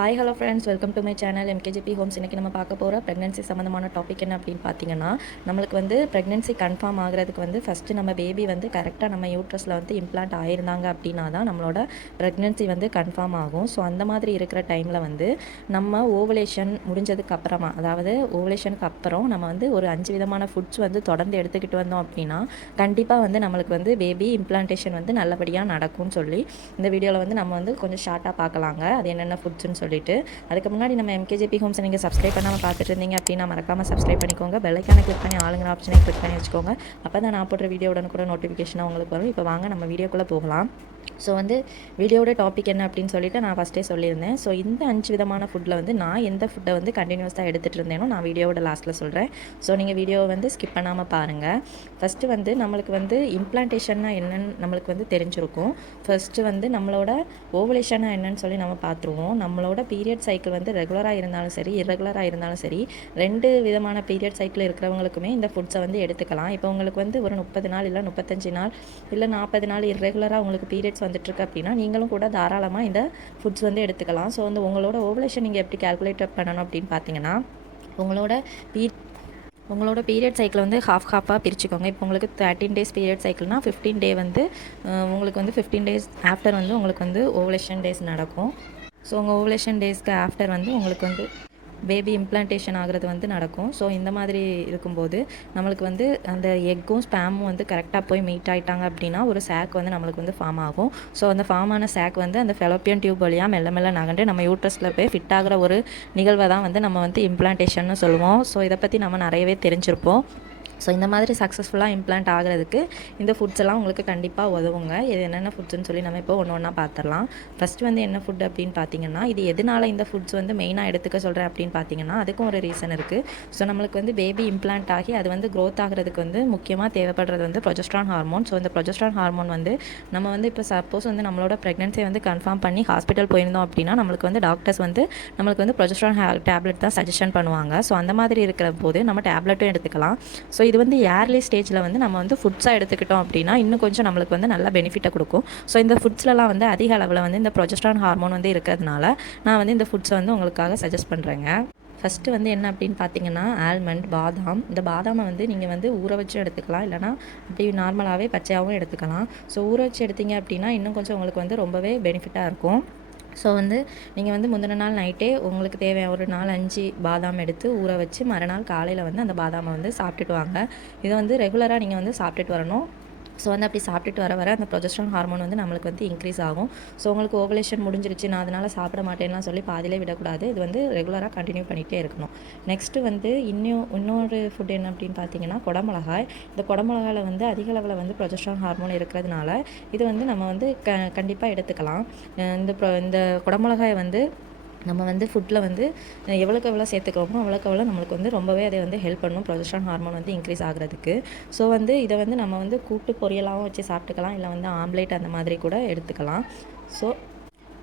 Hi hello friends welcome to my channel MKGP homes இன்றைக்கி நம்ம பார்க்க போகிற ப்ரெக்னன்சி சம்மந்தமான டாபிக் என்ன அப்படின்னு பார்த்தீங்கன்னா நம்மளுக்கு வந்து ப்ரெக்னன்சி கன்ஃபார்ம் ஆகிறதுக்கு வந்து ஃபஸ்ட்டு நம்ம பேபி வந்து கரெக்டாக நம்ம யூட்ரஸில் வந்து இம்ப்ளான்ட் ஆயிருந்தாங்க அப்படின்னா தான் நம்மளோட ப்ரெக்னன்சி வந்து கன்ஃபார்ம் ஆகும். ஸோ அந்த மாதிரி இருக்கிற டைமில் வந்து நம்ம ஓவலேஷன் முடிஞ்சதுக்கு அப்புறமா அதாவது ஓவலேஷனுக்கு அப்புறம் நம்ம வந்து ஒரு அஞ்சு விதமான ஃபுட்ஸ் வந்து தொடர்ந்து எடுத்துக்கிட்டு வந்தோம் அப்படின்னா கண்டிப்பாக வந்து நம்மளுக்கு வந்து பேபி இம்ப்ளான்டேஷன் வந்து நல்லபடியாக நடக்கும்னு சொல்லி இந்த வீடியோவில் வந்து நம்ம வந்து கொஞ்சம் ஷார்ட்டாக பார்க்கலாங்க. அது என்னென்ன ஃபுட்ஸ்னு சொல்லிட்டு. அதுக்கு முன்னாடி நம்ம எம்கேஜிபி ஹோம்ஸை நீங்கள் சப்ஸ்கிரைப் பண்ணாமல் பார்த்துட்டு இருந்தீங்க அப்படின்னா மறக்காமல் சப்ஸ்கிரைப் பண்ணிக்கோங்க. பெல்லைக்கான கிளிக் பண்ணி ஆளுங்கிற ஆப்ஷனை கிளிக் பண்ணி வச்சுக்கோங்க. அப்போ தான் நான் போடுற வீடியோ கூட நோட்டிஃபிகேஷனாக உங்களுக்கு வரும். இப்போ வாங்க நம்ம வீடியோக்குள்ளே போகலாம். ஸோ வந்து வீடியோட டாபிக் என்ன அப்படின்னு சொல்லிட்டு நான் ஃபஸ்ட்டே சொல்லியிருந்தேன். ஸோ இந்த அஞ்சு விதமான ஃபுட்டில் வந்து நான் எந்த ஃபுட்டை வந்து கண்டினியூஸாக எடுத்துகிட்டு இருந்தேனோ நான் வீடியோவோட லாஸ்ட்டில் சொல்கிறேன் ஸோ நீங்கள் வீடியோவை வந்து ஸ்கிப் பண்ணாமல் பாருங்கள் ஃபஸ்ட்டு வந்து நம்மளுக்கு வந்து இம்ப்ளான்டேஷன்னா என்னன்னு நம்மளுக்கு வந்து தெரிஞ்சிருக்கும். ஃபஸ்ட்டு வந்து நம்மளோட ஓவலேஷனாக என்னன்னு சொல்லி நம்ம பார்த்துருவோம் நம்மளோட பீரியட் சைக்கிள் வந்து ரெகுலராக இருந்தாலும் சரி இரெகுலராக இருந்தாலும் சரி ரெண்டு விதமான பீரியட் சைக்கிள் இருக்கிறவங்களுக்குமே இந்த ஃபுட்ஸை வந்து எடுத்துக்கலாம். இப்போ உங்களுக்கு வந்து ஒரு முப்பது நாள் இல்லை முப்பத்தஞ்சு நாள் இல்லை நாற்பது நாள் இரெகுலராக உங்களுக்கு பீரியட் பீரியட்ஸ் வந்துட்டுருக்கு அப்படின்னா நீங்களும் கூட தாராளமாக இந்த ஃபுட்ஸ் வந்து எடுத்துக்கலாம். ஸோ வந்து உங்களோட ஓவலேஷன் நீங்கள் எப்படி கேல்குலேட் பண்ணணும் அப்படின்னு பார்த்தீங்கன்னா உங்களோட பீ உங்களோட பீரியட் சைக்கிள் வந்து ஹாஃப் ஹாஃபாக பிரிச்சுக்கோங்க. இப்போ உங்களுக்கு தேர்ட்டின் டேஸ் பீரியட் சைக்கிள்னால் ஃபிஃப்டீன் டே வந்து உங்களுக்கு வந்து ஃபிஃப்டீன் டேஸ் ஆஃப்டர் வந்து உங்களுக்கு வந்து ஓவலேஷன் டேஸ் நடக்கும். ஸோ உங்கள் ஓவலேஷன் டேஸ்க்கு ஆஃப்டர் வந்து உங்களுக்கு வந்து பேபி இம்ப்ளான்டேஷன் ஆகிறது வந்து நடக்கும். ஸோ இந்த மாதிரி இருக்கும்போது நம்மளுக்கு வந்து அந்த எக்கும் ஸ்பேமும் வந்து கரெக்டாக போய் மீட் ஆகிட்டாங்க அப்படின்னா ஒரு சேக் வந்து நம்மளுக்கு வந்து ஃபார்ம் ஆகும். ஸோ அந்த ஃபார்ம் ஆன சேக் வந்து அந்த ஃபெலோப்பியன் டியூப் வழியாக மெல்ல மெல்ல நகண்டு நம்ம யூட்ரஸில் போய் ஃபிட் ஆகிற ஒரு நிகழ்வை தான் வந்து நம்ம வந்து இம்ப்ளான்டேஷன்னு சொல்லுவோம். ஸோ இதை பற்றி நம்ம நிறையவே தெரிஞ்சிருப்போம். ஸோ இந்த மாதிரி சக்ஸஸ்ஃபுல்லாக இம்ப்ளான்ட் ஆகிறதுக்கு இந்த ஃபுட்ஸ் எல்லாம் உங்களுக்கு கண்டிப்பாக உதவுங்க. இது என்னென்ன ஃபுட்ஸ்னு சொல்லி நம்ம இப்போ ஒன்று ஒன்றா பார்த்துடலாம் ஃபஸ்ட்டு வந்து என்ன ஃபுட் அப்படின்னு பார்த்தீங்கன்னா இது எதனால இந்த ஃபுட்ஸ் வந்து மெயினாக எடுத்துக்க சொல்கிறேன் அப்படின்னு பார்த்தீங்கன்னா அதுக்கும் ஒரு ரீசன் இருக்குது ஸோ நம்மளுக்கு வந்து பேபி இம்ப்ளான்ட் ஆகி அது வந்து க்ரோத் ஆகிறதுக்கு வந்து முக்கியமாக தேவைப்படுறது வந்து ப்ரொஜஸ்ட்ரான் ஹார்மோன் ஸோ இந்த ப்ரொஜஸ்ட்ரான் ஹார்மோன் வந்து நம்ம வந்து இப்போ சப்போஸ் வந்து நம்மளோட ப்ரெக்னென்சியை வந்து கன்ஃபார்ம் பண்ணி ஹாஸ்பிட்டல் போயிருந்தோம் அப்படின்னா நம்மளுக்கு வந்து டாக்டர்ஸ் வந்து நம்மளுக்கு வந்து ப்ரொஜெஸ்ட்ரான் டேப்லெட் தான் சஜஷன் பண்ணுவாங்க. ஸோ அந்த மாதிரி இருக்கிற போது நம்ம டேப்லெட்டும் எடுத்துக்கலாம். ஸோ இது வந்து ஏர்லி ஸ்டேஜில் வந்து நம்ம வந்து ஃபுட்ஸாக எடுத்துக்கிட்டோம் அப்படின்னா இன்னும் கொஞ்சம் நம்மளுக்கு வந்து நல்ல பெனிஃபிட்டை கொடுக்கும். ஸோ இந்த ஃபுட்ஸ்லலாம் வந்து அதிக அளவில் வந்து இந்த ப்ரொஜெஸ்ட்ரான் ஹார்மோன் வந்து இருக்கிறதுனால நான் வந்து இந்த ஃபுட்ஸை வந்து உங்களுக்காக சஜஸ்ட் பண்ணுறேங்க ஃபஸ்ட்டு வந்து என்ன அப்படின்னு பார்த்தீங்கன்னா ஆல்மண்ட் பாதாம். இந்த பாதாமை வந்து நீங்கள் வந்து ஊற வச்சு எடுத்துக்கலாம். இல்லைனா அப்படி நார்மலாகவே பச்சையாகவும் எடுத்துக்கலாம். ஸோ ஊற வச்சு எடுத்தீங்க அப்படின்னா இன்னும் கொஞ்சம் உங்களுக்கு வந்து ரொம்பவே பெனிஃபிட்டாக இருக்கும். ஸோ வந்து நீங்கள் வந்து முந்தின நாள் நைட்டே உங்களுக்கு தேவையான ஒரு நாலு அஞ்சு பாதாம் எடுத்து ஊற வச்சு மறுநாள் காலையில் வந்து அந்த பாதாமை வந்து சாப்பிட்டுட்டு வாங்க. இதை வந்து ரெகுலராக நீங்கள் வந்து சாப்பிட்டுட்டு வரணும். ஸோ வந்து அப்படி சாப்பிட்டுட்டு வர வர அந்த ப்ரொஜெஸ்ட்ரான் ஹார்மோன் வந்து நம்மளுக்கு வந்து இன்க்ரீஸ் ஆகும். ஸோ உங்களுக்கு ஓவலேஷன் முடிஞ்சிருச்சு நான் அதனால் சாப்பிட மாட்டேன்லாம் சொல்லி பாதியிலே விடக்கூடாது. இது வந்து ரெகுலராக கண்டினியூ பண்ணிகிட்டே இருக்கணும். நெக்ஸ்ட்டு வந்து இன்னும் இன்னொரு ஃபுட் என்ன அப்படின்னு பார்த்தீங்கன்னா குடமிளகாய். இந்த குடமிளகாயில் வந்து அதிக அளவில் வந்து ப்ரொஜெஸ்ட்ரான் ஹார்மோன் இருக்கிறதுனால இது வந்து நம்ம வந்து க கண்டிப்பாக எடுத்துக்கலாம். இந்த ப்ரோ இந்த குடமிளகாயை வந்து நம்ம வந்து ஃபுட்டில் வந்து எவ்வளோக்கு எவ்வளோ சேர்த்துக்கிறோமோ அவ்வளோக்கு எவ்வளோ நம்மளுக்கு வந்து ரொம்பவே அதை வந்து ஹெல்ப் பண்ணும். ப்ரொஜெஸ்ட்ரான் ஹார்மோன் வந்து இன்க்ரீஸ் ஆகிறதுக்கு. ஸோ வந்து இதை வந்து நம்ம வந்து கூட்டு பொரியலாகவும் வச்சு சாப்பிட்டுக்கலாம். இல்லை வந்து ஆம்லேட் அந்த மாதிரி கூட எடுத்துக்கலாம். ஸோ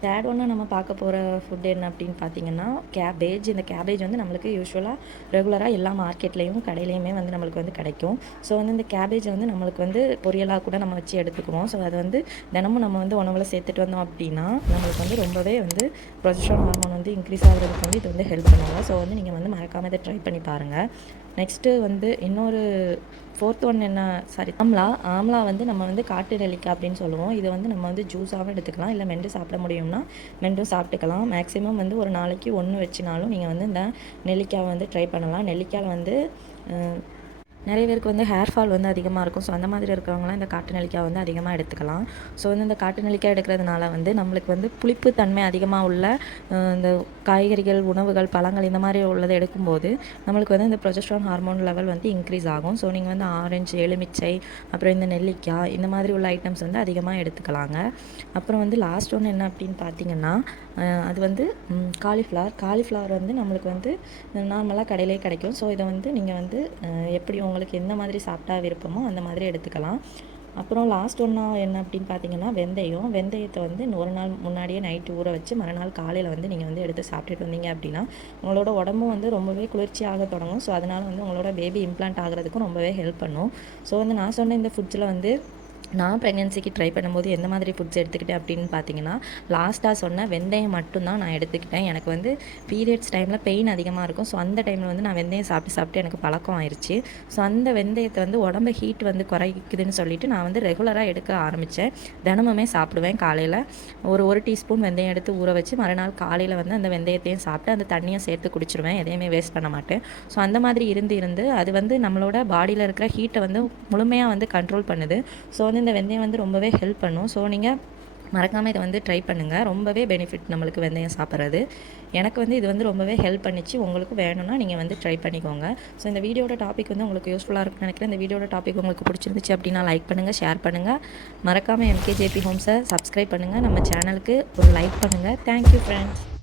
தேர்ட் ஒன்று நம்ம பார்க்க போகிற ஃபுட் என்ன அப்படின்னு பார்த்தீங்கன்னா கேபேஜ் இந்த கேபேஜ் வந்து நம்மளுக்கு யூஸ்வலாக ரெகுலராக எல்லா மார்க்கெட்லேயும் கடையிலையுமே வந்து நம்மளுக்கு வந்து கிடைக்கும். ஸோ வந்து இந்த கேபேஜ் வந்து நம்மளுக்கு வந்து பொரியலாக கூட நம்ம வச்சு எடுத்துக்குவோம். ஸோ அது வந்து தினமும் நம்ம வந்து உணவில் சேர்த்துட்டு வந்தோம் அப்படின்னா நம்மளுக்கு வந்து ரொம்பவே வந்து ப்ரொஜெஸ்ட்ரான் ஹார்மோன் வந்து இன்க்ரீஸ் ஆகிறதுக்கு வந்து இது வந்து ஹெல்ப் பண்ணுவாங்க. ஸோ வந்து நீங்கள் வந்து மறக்காமல் இதை ட்ரை பண்ணி பாருங்கள் நெக்ஸ்ட்டு வந்து இன்னொரு ஃபோர்த் ஒன் என்ன? சாரி ஆம்லா. ஆம்லா வந்து நம்ம வந்து காட்டு நெல்லிக்காய் அப்படின்னு சொல்லுவோம். இதை வந்து நம்ம வந்து ஜூஸாகவும் எடுத்துக்கலாம். இல்லை மெண்டு சாப்பிட முடியும்னா மெண்டும் சாப்பிட்டுக்கலாம். மேக்ஸிமம் வந்து ஒரு நாளைக்கு ஒன்று வச்சுனாலும் நீங்கள் வந்து இந்த நெல்லிக்காய் வந்து ட்ரை பண்ணலாம். நெல்லிக்காயில் வந்து நிறைய பேருக்கு வந்து ஹேர் ஃபால் வந்து அதிகமாக இருக்கும். ஸோ அந்த மாதிரி இருக்கிறவங்களாம் இந்த காட்டு நெல்லிக்காய் வந்து அதிகமாக எடுத்துக்கலாம். ஸோ வந்து இந்த காட்டு நெல்லிக்காய் எடுக்கிறதுனால வந்து நம்மளுக்கு வந்து புளிப்பு தன்மை அதிகமாக உள்ள இந்த காய்கறிகள் உணவுகள் பழங்கள் இந்த மாதிரி உள்ளதை எடுக்கும்போது நம்மளுக்கு வந்து இந்த ப்ரொஜெஸ்ட்ரான் ஹார்மோன் லெவல் வந்து இன்க்ரீஸ் ஆகும். ஸோ நீங்கள் வந்து ஆரஞ்சு எலுமிச்சை அப்புறம் இந்த நெல்லிக்காய் இந்த மாதிரி உள்ள ஐட்டம்ஸ் வந்து அதிகமாக எடுத்துக்கலாங்க. அப்புறம் வந்து லாஸ்ட் ஒன்று என்ன அப்படின்னு பார்த்தீங்கன்னா அது வந்து காலிஃப்ளவர் காலிஃப்ளவர் வந்து நம்மளுக்கு வந்து நார்மலாக கடையிலே கிடைக்கும். ஸோ இதை வந்து நீங்கள் வந்து எப்படி உங்கள் உங்களுக்கு எந்த மாதிரி சாப்பிட்டா விருப்பமோ அந்த மாதிரி எடுத்துக்கலாம். அப்புறம் லாஸ்ட் ஒன்றா என்ன அப்படின்னு பார்த்தீங்கன்னா வெந்தயம். வெந்தயத்தை வந்து ஒரு நாள் முன்னாடியே நைட்டு ஊற வச்சு மறுநாள் காலையில் வந்து நீங்கள் வந்து எடுத்து சாப்பிட்டுட்டு வந்தீங்க அப்படின்னா உங்களோட உடம்பும் வந்து ரொம்பவே குளிர்ச்சியாக தொடங்கும். ஸோ அதனால் வந்து உங்களோட பேபி இம்ப்ளான்ட் ஆகிறதுக்கும் ரொம்பவே ஹெல்ப் பண்ணும். ஸோ வந்து நான் சொன்ன இந்த ஃபுட்ஸில் வந்து நான் ப்ரெக்னென்சிக்கு ட்ரை பண்ணும்போது எந்த மாதிரி ஃபுட்ஸ் எடுத்துக்கிட்டேன் அப்படின்னு பார்த்தீங்கன்னா லாஸ்ட்டாக சொன்ன வெந்தயம் மட்டும்தான் நான் எடுத்துக்கிட்டேன். எனக்கு வந்து பீரியட்ஸ் டைமில் பெயின் அதிகமாக இருக்கும். ஸோ அந்த டைமில் வந்து நான் வெந்தயம் சாப்பிட்டு சாப்பிட்டு எனக்கு பழக்கம் ஆயிடுச்சு ஸோ அந்த வெந்தயத்தை வந்து உடம்பு ஹீட் வந்து குறைக்குதுன்னு சொல்லிட்டு நான் வந்து ரெகுலராக எடுக்க ஆரம்பித்தேன் தினமுமே சாப்பிடுவேன் காலையில். ஒரு ஒரு டீஸ்பூன் வெந்தயம் எடுத்து ஊற வச்சு மறுநாள் காலையில் வந்து அந்த வெந்தயத்தையும் சாப்பிட்டு அந்த தண்ணியும் சேர்த்து குடிச்சிருவேன். எதையுமே வேஸ்ட் பண்ண மாட்டேன். ஸோ அந்த மாதிரி இருந்து இருந்து அது வந்து நம்மளோட பாடியில் இருக்கிற ஹீட்டை வந்து முழுமையாக வந்து கண்ட்ரோல் பண்ணுது. ஸோ வந்து இந்த வெந்தயம் வந்து ரொம்பவே ஹெல்ப் பண்ணும். ஸோ நீங்கள் மறக்காமல் இதை வந்து ட்ரை பண்ணுங்கள் ரொம்பவே பெனிஃபிட் நம்மளுக்கு வெந்தயம் சாப்பிட்றது. எனக்கு வந்து இது வந்து ரொம்பவே ஹெல்ப் பண்ணிச்சு. உங்களுக்கு வேணும்னா நீங்கள் வந்து ட்ரை பண்ணிக்கோங்க. ஸோ இந்த வீடியோட டாபிக் வந்து உங்களுக்கு யூஸ்ஃபுல்லாக இருக்கும்னு நினைக்கிறேன். இந்த வீடியோட டாபிக் உங்களுக்கு பிடிச்சிருந்துச்சு அப்படின்னா லைக் பண்ணுங்கள் ஷேர் பண்ணுங்கள் மறக்காமல் எம்கேஜேபி ஹோம்ஸை சப்ஸ்கிரைப் பண்ணுங்கள் நம்ம சேனலுக்கு ஒரு லைக் பண்ணுங்கள் தேங்க்யூ ஃப்ரெண்ட்ஸ்